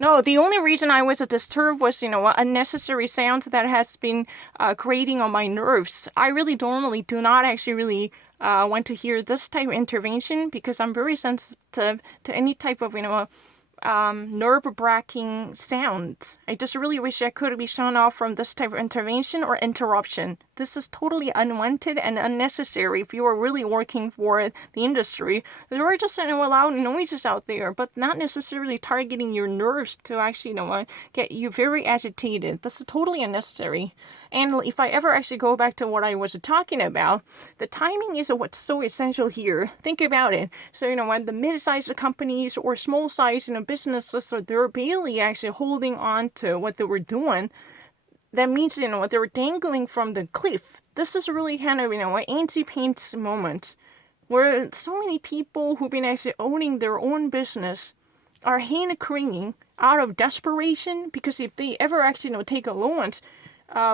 No, the only reason I was disturbed was, unnecessary sounds that has been grating on my nerves. I really normally do not actually really want to hear this type of intervention because I'm very sensitive to any type of, nerve-wracking sounds. I just really wish I could be shown off from this type of intervention or interruption. This is totally unwanted and unnecessary if you are really working for the industry. There are just loud noises out there, but not necessarily targeting your nerves to actually, get you very agitated. This is totally unnecessary. And if I ever actually go back to what I was talking about, the timing is what's so essential here. Think about it. So, when the mid-sized companies or small-sized, businesses, so they're barely actually holding on to what they were doing, that means, they were dangling from the cliff. This is really kind of, an anti-paint moment where so many people who've been actually owning their own business are hand-cringing out of desperation because if they ever actually, take a loan,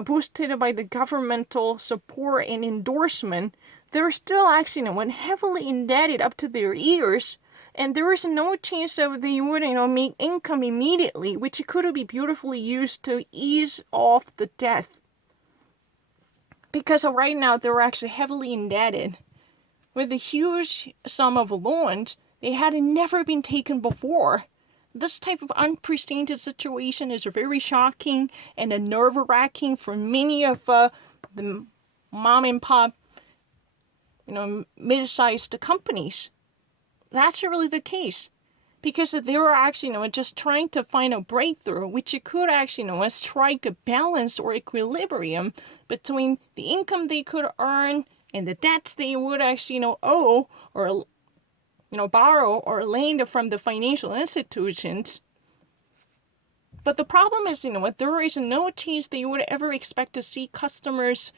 boosted by the governmental support and endorsement, they're still actually heavily indebted up to their ears, and there is no chance that they would make income immediately, which could be beautifully used to ease off the debt. Because right now they're actually heavily indebted with a huge sum of loans they had never been taken before. This type of unprecedented situation is very shocking and nerve-wracking for many of the mom and pop, mid-sized companies. That's really the case. Because they were actually, just trying to find a breakthrough, which could actually, strike a balance or equilibrium between the income they could earn and the debts they would actually, owe or borrow or lend from the financial institutions. But the problem is, there is no chance that you would ever expect to see customers,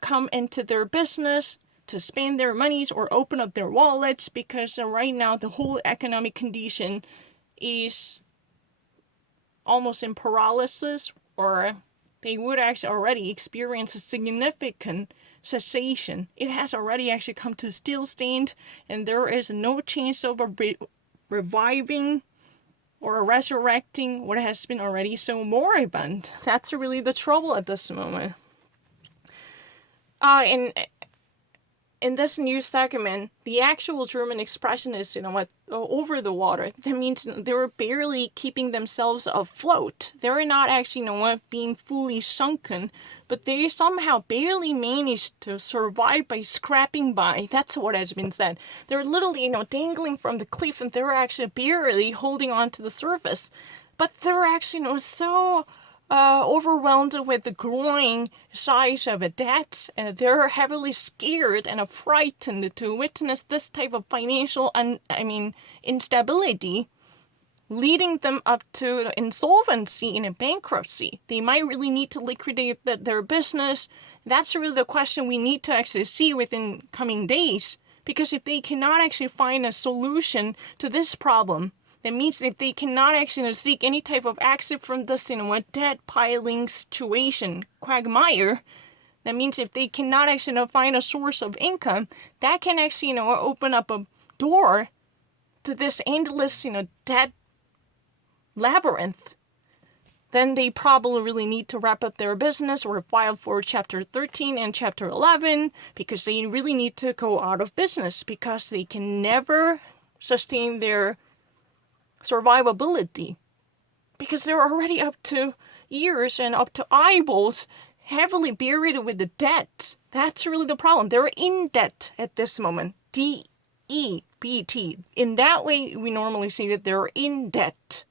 come into their business to spend their monies or open up their wallets because right now the whole economic condition is almost in paralysis, or they would actually already experience a significant cessation. It has already actually come to stillstand, and there is no chance of reviving or resurrecting what has been already so moribund. That's really the trouble at this moment. In this news segment, the actual German expression is, over the water. That means they were barely keeping themselves afloat. They're not actually, being fully sunken, but they somehow barely managed to survive by scrapping by. That's what has been said. They're literally, dangling from the cliff, and they're actually barely holding on to the surface. But they're actually, so overwhelmed with the growing size of a debt, and they're heavily scared and frightened to witness this type of financial instability, leading them up to insolvency and bankruptcy. They might really need to liquidate their business. That's really the question we need to actually see within coming days, because if they cannot actually find a solution to this problem, that means if they cannot actually seek any type of exit from this, debt piling situation, quagmire, that means if they cannot actually find a source of income, that can actually, open up a door to this endless, debt labyrinth. Then they probably really need to wrap up their business or file for Chapter 13 and Chapter 11 because they really need to go out of business because they can never sustain their survivability because they're already up to ears and up to eyeballs heavily buried with the debt. That's really the problem. They're in debt at this moment. D-E-B-T. In that way, we normally say that they're in debt.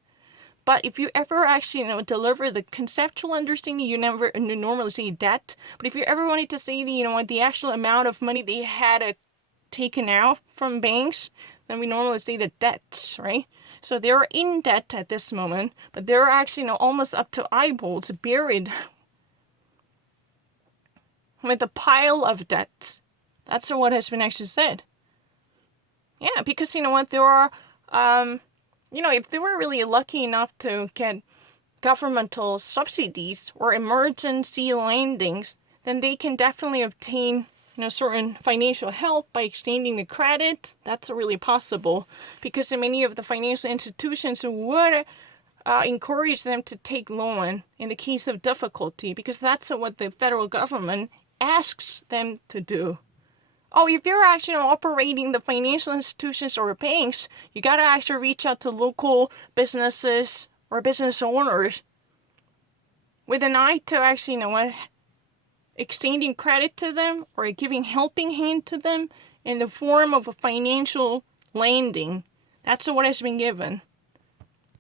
But if you ever actually, deliver the conceptual understanding, you never normally say debt. But if you ever wanted to say the actual amount of money they had taken out from banks, then we normally say the debts, right? So they're in debt at this moment, but they're actually almost up to eyeballs buried with a pile of debts. That's what has been actually said. Yeah, because there are, if they were really lucky enough to get governmental subsidies or emergency lendings, then they can definitely obtain certain financial help by extending the credit. That's really possible because many of the financial institutions would encourage them to take loan in the case of difficulty, because that's what the federal government asks them to do. Oh, if you're actually operating the financial institutions or banks, you gotta actually reach out to local businesses or business owners with an eye to actually, extending credit to them or giving helping hand to them in the form of a financial lending. That's what has been given.